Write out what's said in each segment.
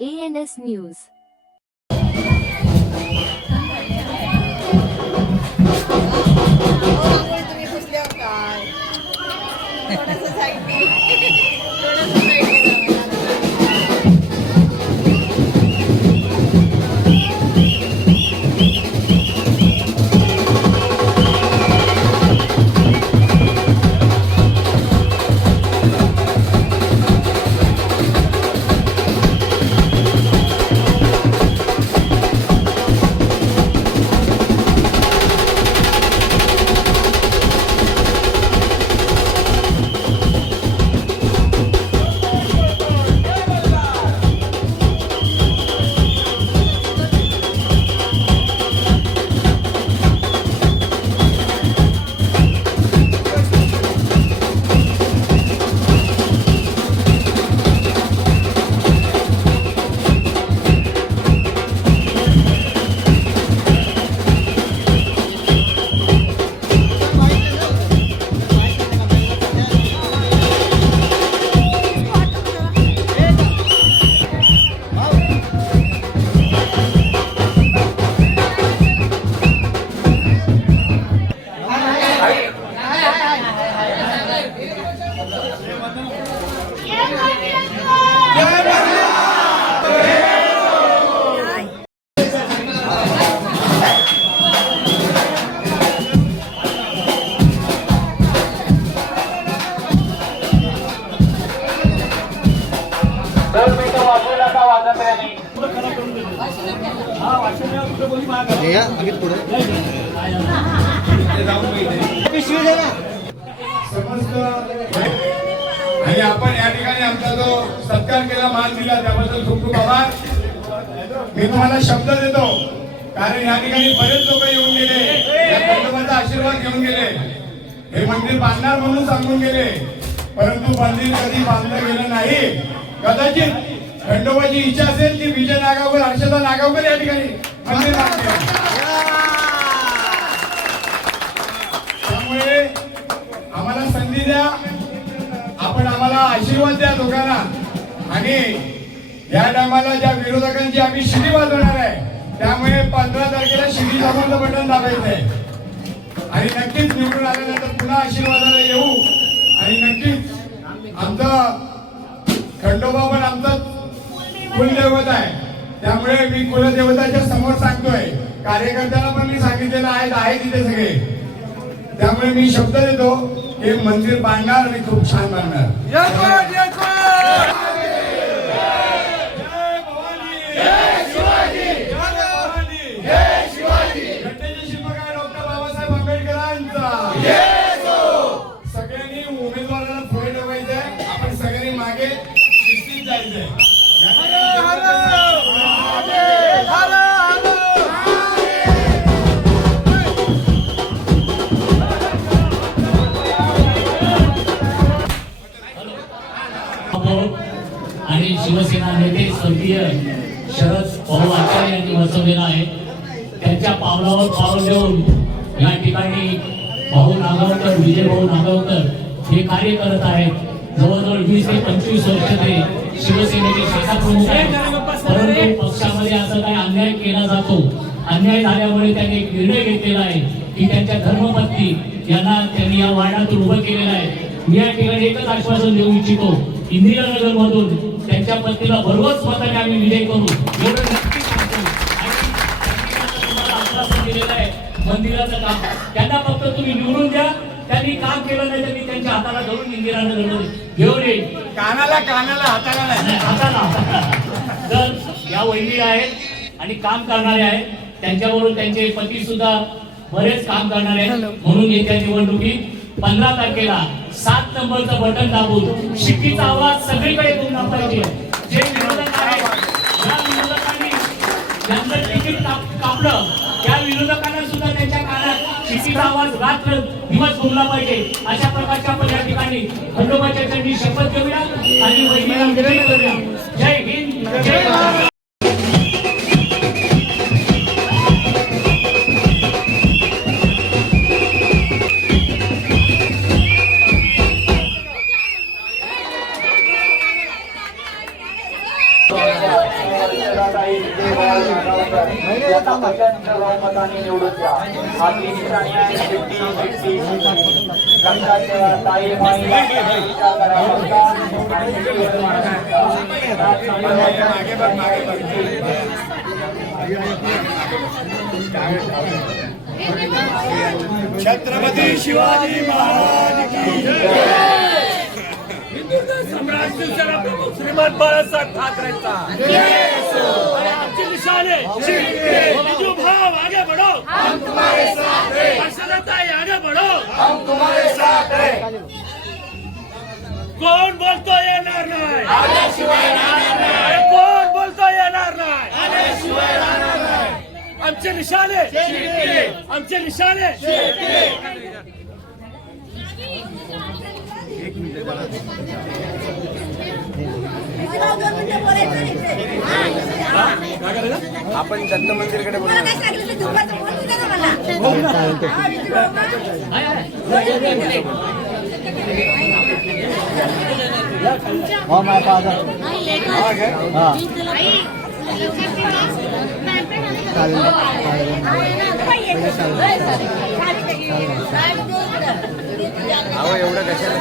ANS news. आणि आपण या ठिकाणी आमचा जो सत्कार केला, मान दिला, त्याबद्दल खूप खूप आभार। मी तुम्हाला शब्द देतो, कारण या ठिकाणी बरेच लोक येऊन गेले, या खंडोबाचा आशीर्वाद घेऊन गेले, हे मंदिर बांधणार म्हणून सांगून गेले, परंतु मंदिर कधी बांधलं गेलं नाही। कदाचित खंडोबाची इच्छा असेल की विजय नागावकर, हर्षदा नागावकर या ठिकाणी मंदिर बांधले। त्यामुळे आम्हाला संधी द्या, आपण आम्हाला आशीर्वाद द्या दोघांना, आणि या टायमाला ज्या विरोधकांची आम्ही शिडी वाजवणार आहे, त्यामुळे 15 तारखेला शिडी दाबून बटन दाबायचं आहे, आणि नक्कीच निवडून आल्यानंतर पुन्हा आशीर्वादाला येऊ, आणि नक्कीच आमचं खंडोबा पण आमचं कुलदैवत आहे, त्यामुळे मी कुलदेवताच्या समोर सांगतोय, कार्यकर्त्यांना पण मी सांगितलेलं आहे तिथे सगळे, त्यामुळे मी शब्द देतो हे मंदिर बांधणार आणि खूप छान बांधणार। सगळ्यांनी उमेदवाराला पुढे ठेवायचंय, आपण सगळ्यांनी मागे शिस्तीत जायचंय। आणि शिवसेना नेते स्वर्गीय शरद भाऊ आचार्य यांनी बसवलेला आहे, त्यांच्या पावलावर पाऊल देऊन या ठिकाणी भाऊ नागावकर, विजय भाऊ नागावकर हे कार्य करत आहेत। जवळजवळ 20 ते 25 वर्ष ते शिवसेनेचे शाखाप्रमुख आहेत, परंतु पक्षामध्ये असं काही अन्याय केला जातो, अन्याय झाल्यामुळे त्यांनी एक निर्णय घेतलेला आहे की त्यांच्या धर्मपत्नी यांना त्यांनी या वार्डातून उभं केलेलं आहे। मी या ठिकाणी एकच आश्वासन देऊ इच्छितो, इंदिरानगर मधून त्यांच्या पत्नीला भरघोस मताने आम्ही विजय करू, एवढं नक्की सांगतो। आणि तुम्हाला आश्वासन दिलेलं आहे मंदिराचं काम, त्यांना फक्त तुम्ही निवडून द्या, त्यांनी काम केलं नाही तर मी त्यांच्या हाताला धरून इंदिरानगर घेऊन येईल, कानाला हाताला नाही, हाताला। तर या वहिनी आहेत आणि काम करणारे आहेत, त्यांच्याबरोबर त्यांचे पती सुद्धा बरेच काम करणारे आहेत, म्हणून येत्या निवडणुकीत 15 तारखेला 7 नंबरचं बटन दाबून शिक्कीचा आवाज सगळीकडे गुंजला पाहिजे। जे विरोधक आहेत, ज्या विरोधकांनी ज्यांचं तिकीट कापलं, त्या विरोधकांना सुद्धा त्यांच्या कानात शिक्कीचा आवाज रात्र दिवस घुमला पाहिजे। अशा प्रकारच्या आपण या ठिकाणी खंडोबाच्या चरणी शपथ घेऊया आणि वहिनीला विजयी करूया। जय हिंद, जय महाराष्ट्र। यांना पहिल्यांदा बहुमताने निवडून द्या. आपली निशाणी आहे शिट्टी शिट्टी. लक्षात ठेवा ताई माई विचार करा आणि शिट्टीवर छत्रपती शिवाजी महाराज की सम्राट शिवसेना प्रमुख श्रीमान बाळासाहेब ठाकरेंचा आणि आमची निशाने बिजू भाव आगे बढ़ो हम तुम्हारे साथ हैं. हर्षदाताई आगे बढ़ो हम तुम्हारे साथ हैं. कोण बोलतो येणार नाही अरे कोण बोलतो येणार नाही आमचे निशाने आमचे निशाने आपण दत्त मंदिरकडे बोलू. अहो एवढं कशाला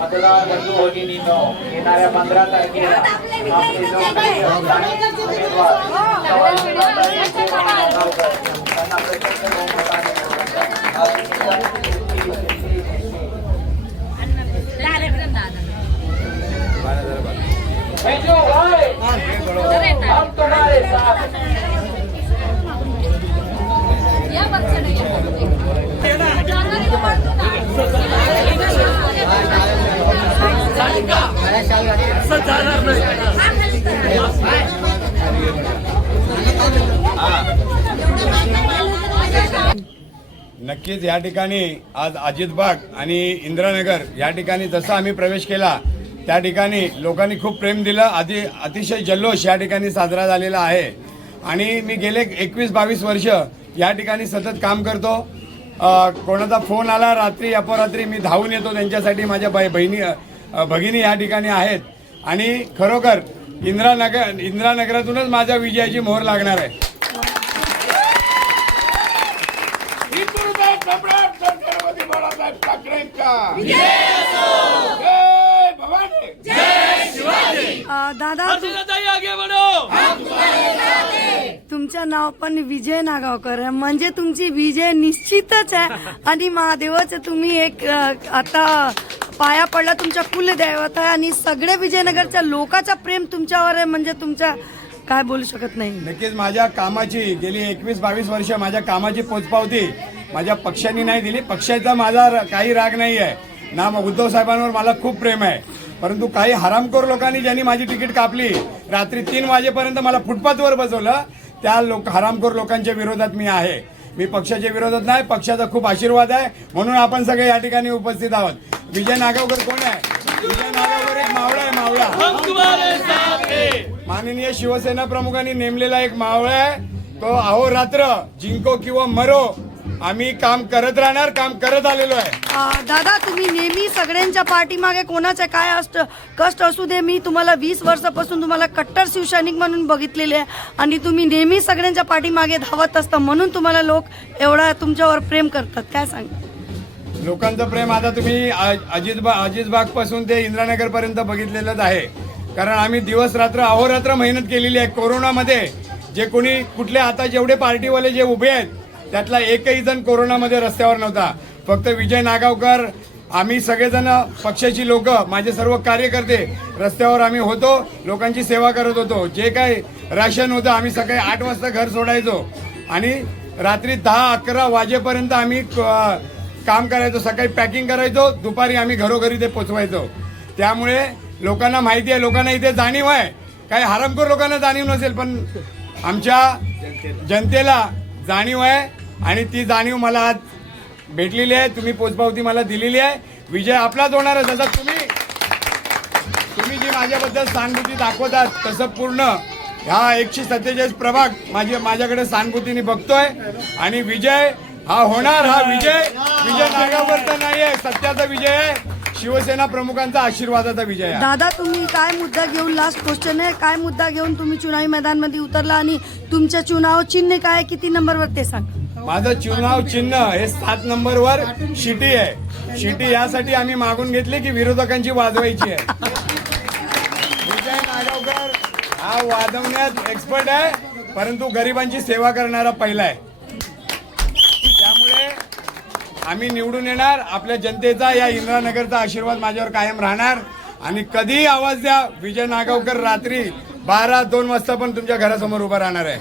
मतदार बंधू भगिनींनो, येणाऱ्या 15 तारखेला आपले लोकप्रिय उमेदवार त्यांना प्रचंड बहुमताने बिजू भाई हम तुम्हारे साथ. जाणार नक्कीच या ठिकाणी आज अजितबाग आणि इंदिरानगर या ठिकाणी जसा आम्ही प्रवेश केला त्या ठिकाणी लोकांनी खूप प्रेम दिलं. अतिशय जल्लोष या ठिकाणी साजरा झालेला आहे आणि मी गेले 21-22 वर्ष या ठिकाणी सतत काम करतो. कोणाचा फोन आला रात्री अपरात्री मी धावून येतो त्यांच्यासाठी. माझ्या भगिनी या ठिकाणी आहेत आणि खरोखर इंदिरानगरातूनच माझ्या विजयाची मोहर लागणार आहे. छत्रपती बाळासाहेब ठाकरेंचा दादा तुमचं नाव पण विजय नागावकर आहे, म्हणजे तुमची विजय निश्चितच आहे. आणि महादेवाचे तुम्ही एक आता पाया पडला, तुमच्या कुलदैवत आहे आणि सगळे विजयनगरच्या लोकांचा प्रेम तुमच्यावर आहे, म्हणजे तुमच्या काय बोलू शकत नाही. नक्कीच माझ्या कामाची गेली 21-22 वर्ष माझ्या कामाची पोचपावती माझ्या पक्षांनी नाही दिली. पक्षाचा माझा काही राग नाही आहे ना. उद्धव साहेबांवर मला खूप प्रेम आहे, परंतु काही हरामखोर लोकांनी ज्यांनी माझी तिकीट कापली रात्री 3 वाजेपर्यंत मला फुटपाथवर बसवलं, त्या हरामखोर लोकांच्या विरोधात मी आहे. मी पक्षाच्या विरोधात नाही. पक्षाचा खूप आशीर्वाद आहे म्हणून आपण सगळे या ठिकाणी उपस्थित आहोत. विजय नागावकर कोण आहे? विजय नागावकर एक मावळा आहे. मावळा माननीय शिवसेना प्रमुखांनी नेमलेला एक मावळा आहे. तो अहोरात्र जिंको किंवा मरो आम्ही काम करत राहणार, काम करत आलेलो आहे. दादा तुम्ही नेहमी सगळ्यांच्या पाठीमागे कोणाचे काय कष्ट असू दे, मी तुम्हाला 20 वर्षापासून तुम्हाला कट्टर शिवसैनिक म्हणून बघितलेले आहे आणि तुम्ही नेहमी सगळ्यांच्या पाठीमागे धावत असता, म्हणून तुम्हाला लोक एवढा तुमच्यावर प्रेम करतात. काय सांगा? लोकांचं प्रेम आता तुम्ही अजितबाग पासून ते इंदिरानगर पर्यंत बघितलेलंच आहे. कारण आम्ही दिवस रात्र अहोरात्र मेहनत केलेली आहे. कोरोनामध्ये जे कोणी कुठले आता जेवढे पार्टीवाले जे उभे आहेत त्यातला एकही जण कोरोनामध्ये रस्त्यावर नव्हता. फक्त विजय नागावकर, आम्ही सगळेजण पक्षाची लोक, माझे सर्व कार्यकर्ते रस्त्यावर आम्ही होतो, लोकांची सेवा करत होतो. जे काही राशन होतं आम्ही सकाळी 8 वाजता घर सोडायचो आणि रात्री 10-11 वाजेपर्यंत आम्ही काम करायचो. सकाळी पॅकिंग करायचो, दुपारी आम्ही घरोघरी ते पोचवायचो. त्यामुळे लोकांना माहिती आहे, लोकांना इथे जाणीव आहे. काही हरामखोर लोकांना जाणीव नसेल पण आमच्या जनतेला जाणीव आहे आणि ती जाणीव मला आज भेटलेली आहे. तुम्ही पोचपावती मला दिलेली आहे. विजय आपलाच होणार आहे. जसं तुम्ही जी माझ्याबद्दल सहानुभूती दाखवतात तसं पूर्ण ह्या 147 प्रभाग माझ्याकडे सहानुभूतीने बघतोय आणि विजय हा होणार. हा विजय नागावरचा नाही आहे, सत्याचा विजय आहे, शिवसेना प्रमुखांचा आशीर्वादाचा विजय आहे. दादा तुम्ही काय मुद्दा घेऊन, लास्ट क्वेश्चन आहे, काय मुद्दा घेऊन तुम्ही चुनावी मैदानमध्ये उतरला आणि तुमच्या चुनाव चिन्ह काय, किती नंबरवर ते सांग. माझं चुनाव चिन्ह हे 7 नंबरवर शिटी आहे. शिटी यासाठी आम्ही मागून घेतली की विरोधकांची वाजवायची आहे. विजय नागावकर हा वाजवण्यात एक्सपर्ट आहे, परंतु गरिबांची सेवा करणारा पहिला आहे. त्यामुळे आम्ही निवडून येणार. आपल्या जनतेचा, या इंदिरानगरचा आशीर्वाद माझ्यावर कायम राहणार. आणि कधीही आवाज द्या, विजय नागावकर रात्री 12-2 वाजता पण तुमच्या घरासमोर उभा राहणार आहे.